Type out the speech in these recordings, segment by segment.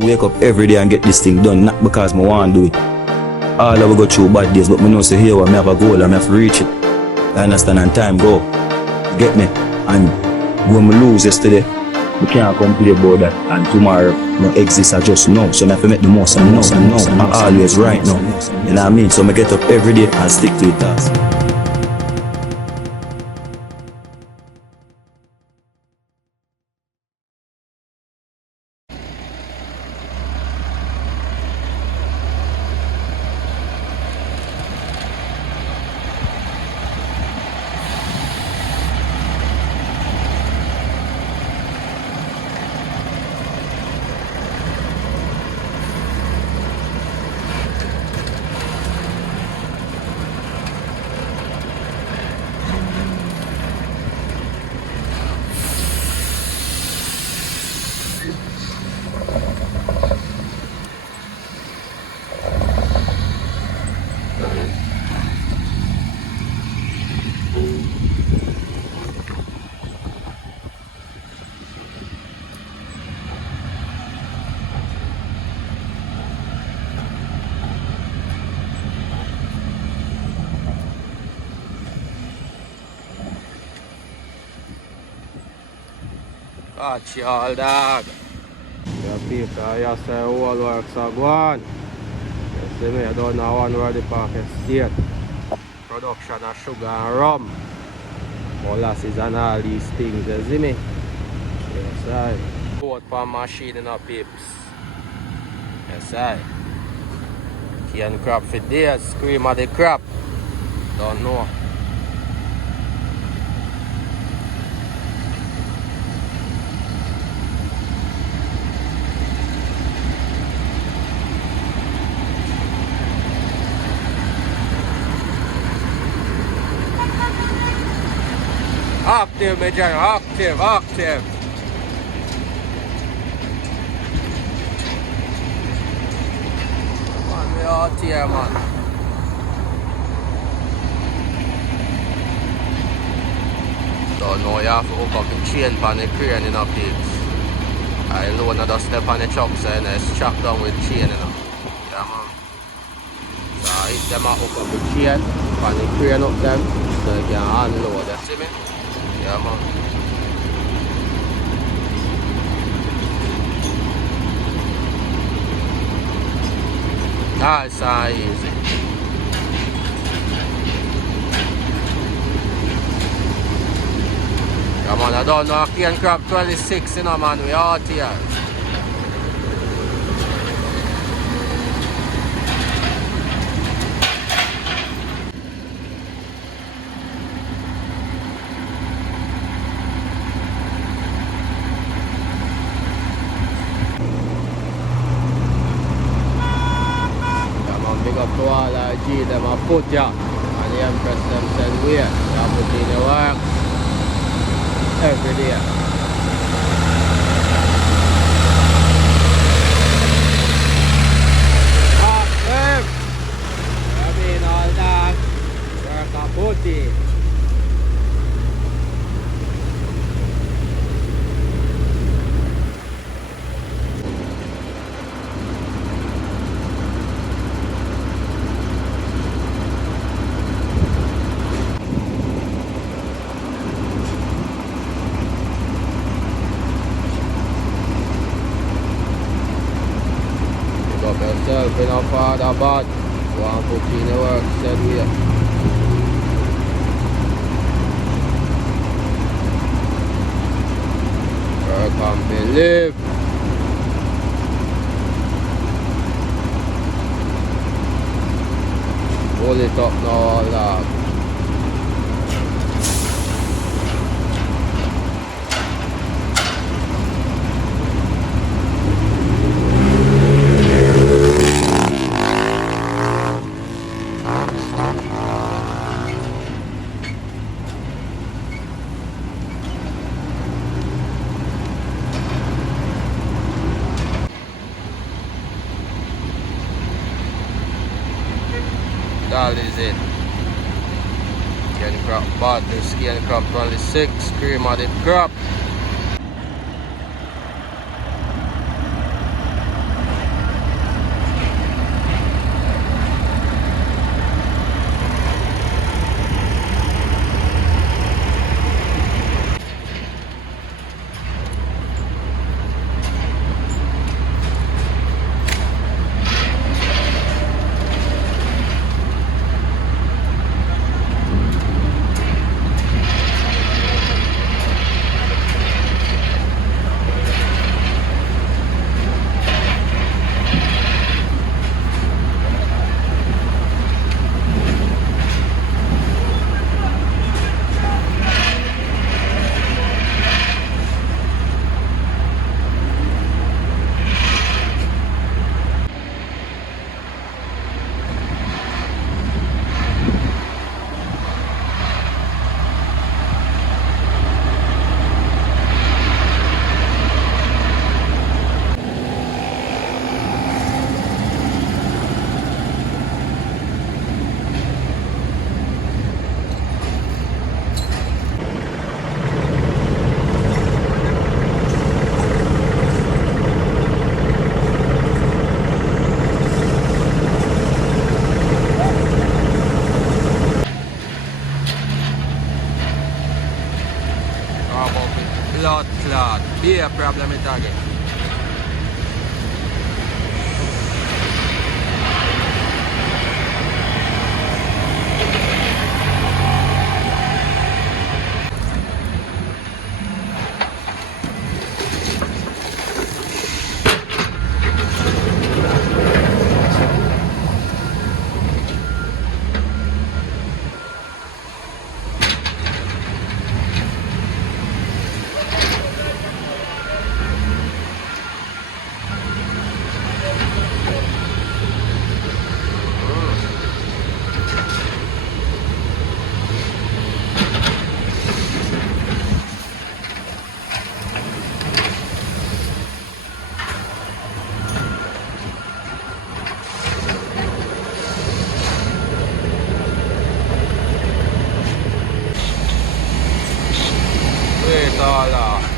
Wake up every day and get this thing done, not because I want to do it. All I will go through bad days, but I know say here I have a goal and I have to reach it. I understand, and time go. Get me? And when I lose yesterday, we can't complain about that. And tomorrow no exists, I just know. So I have to make the most and know and always right now. You know what I mean? So I get up every day and stick to it. Catch y'all, dog. Yeah, people, you say all works are going. You see me, I don't know one where the park estate. Production of sugar and rum. Molasses and all these things, you see me? Yes, I. Boat for machine in our peeps. Yes, I. Cane crab for days, scream of the crab. Don't know. Active, Major, active, active. Man, we out here, man. Don't know, you have to hook up the chain on the crane in a pigs. I alone just step on the truck, so it's chopped down with chain, you know. Yeah, man. So I hit them and hook up the chain on the crane up them, so they can unload, you see me? Yeah, man. Nice and easy. Yeah, man, I don't know, cane crab 26, you know, man, we out here. Big up to all our G, them a put ya and the Empress them send way. They put in the work every day. Them! I mean all that work a put in. Yourself in a father bad. Go and put in the work, said we. Work and believe. Pull it up now, all that. That is it. Cane crab bad, this cane crab 26, cream of the crab. problem it again. Wait all off.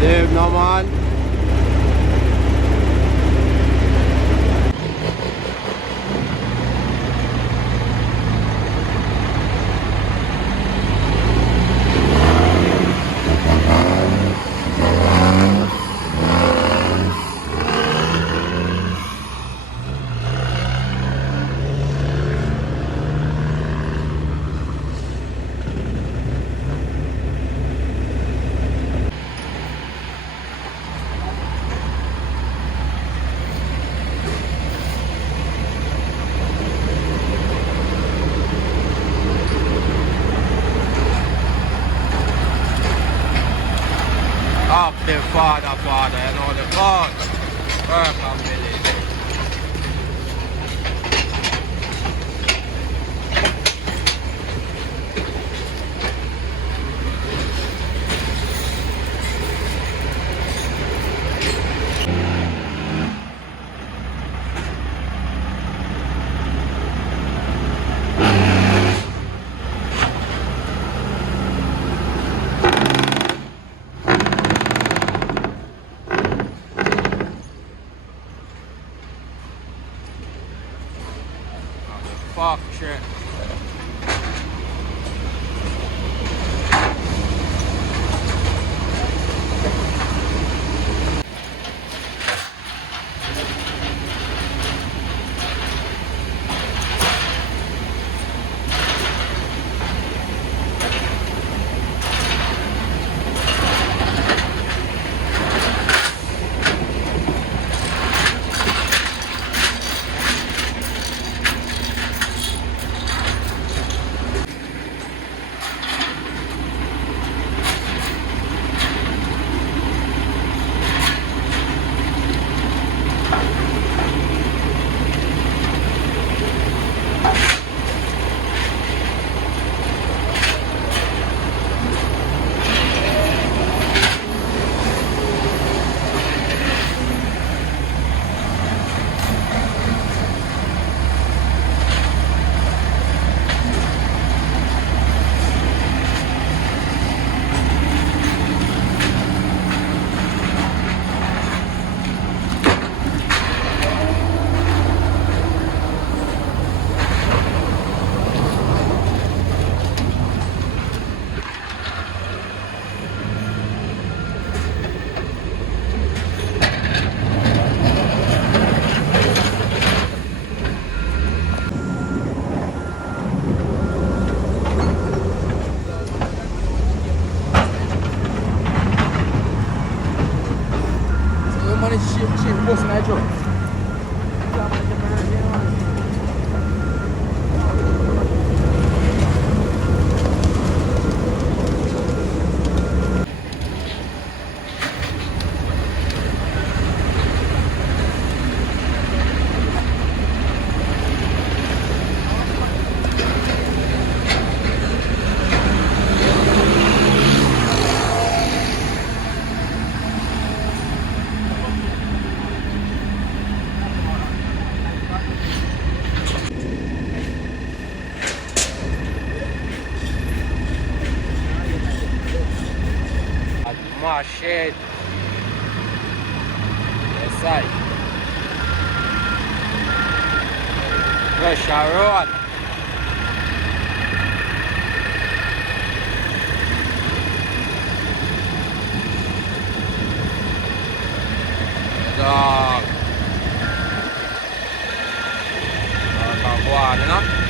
Live no man. Up the father, you know the God. Work on village. factory. Machine. Yes, I. Pressure road. Dog. Go on, you know?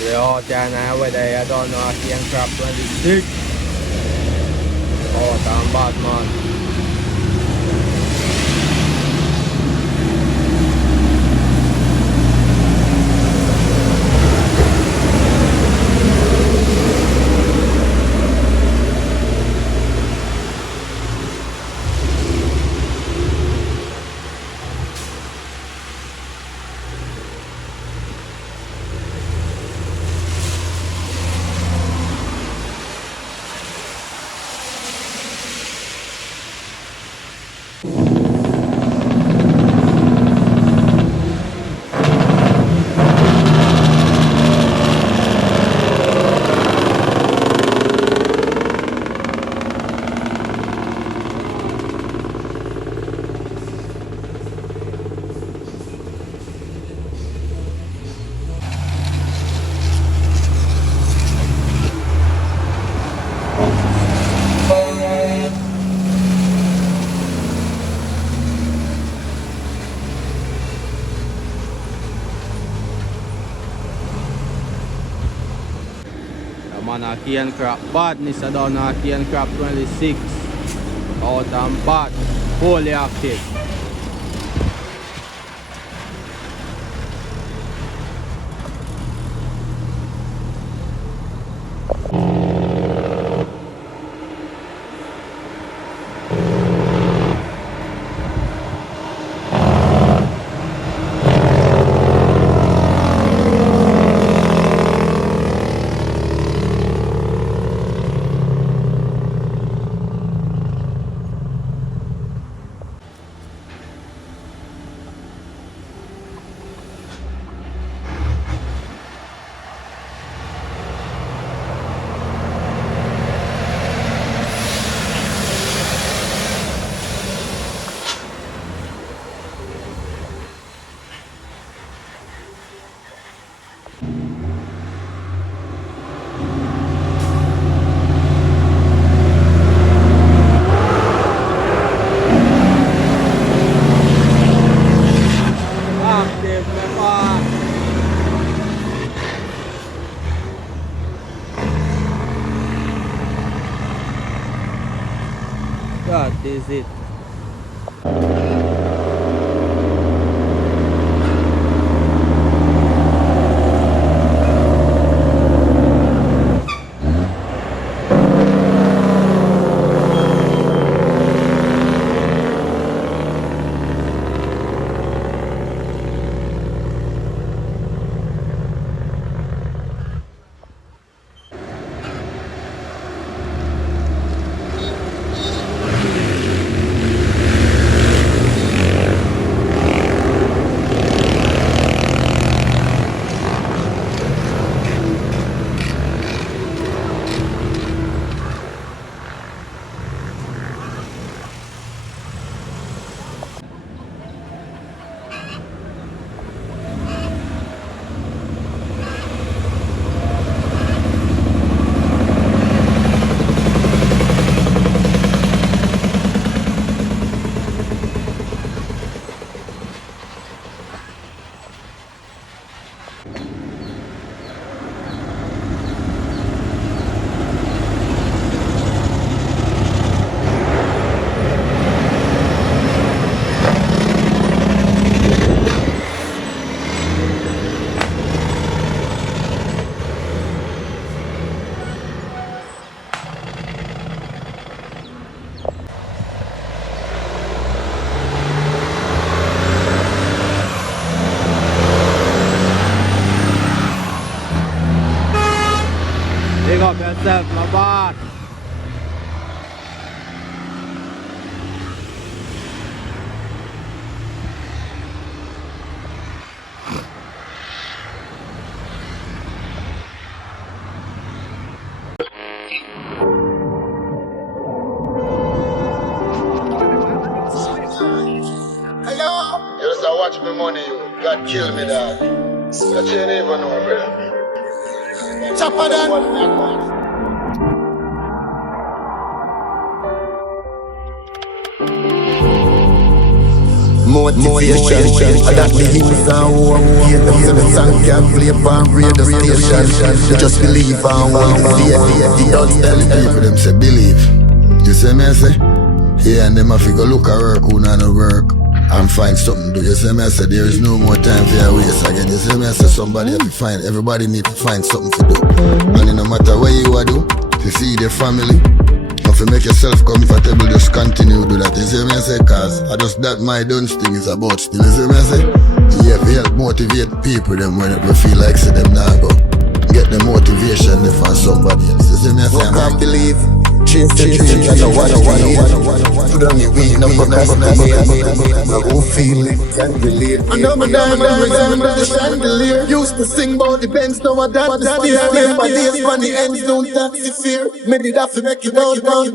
The out there now whether you don't know if you can crop 26. Out and bad man. Man a cane crop badness I down a cane crop 26 out and bad fully active. That is it. Big up yourself, my boss. Hello? You just watch me money, you. God kill me, dog. That you ain't even know, brother. Chopper done. motivation. And that the youth and work. The song can play on radio station. You just believe and work. Don't tell the people them say believe. You see me I say? Yeah, and them have to go look at work who not no work and find something to do. You see me I say? There is no more time for your waste again. You see me I say? Somebody have to find, everybody need to find something to do. And no matter what you are do, to see their family, if you make yourself comfortable, just continue to do that. You see me I say? Cause I just that my done thing is about still. You see me I say? You have to help motivate people them when they feel like say them now go. Get the motivation they find somebody else. You see me I say? I can't believe. Change the dream, I don't wanna put on your weed, no procrastinate. I won't feel it, can't relate. I know my diamond resembles the chandelier. Used to sing about the Benz, now I dance the steer. Live my days, funny ends, don't tax the fear. Maybe that to make you down, sweat.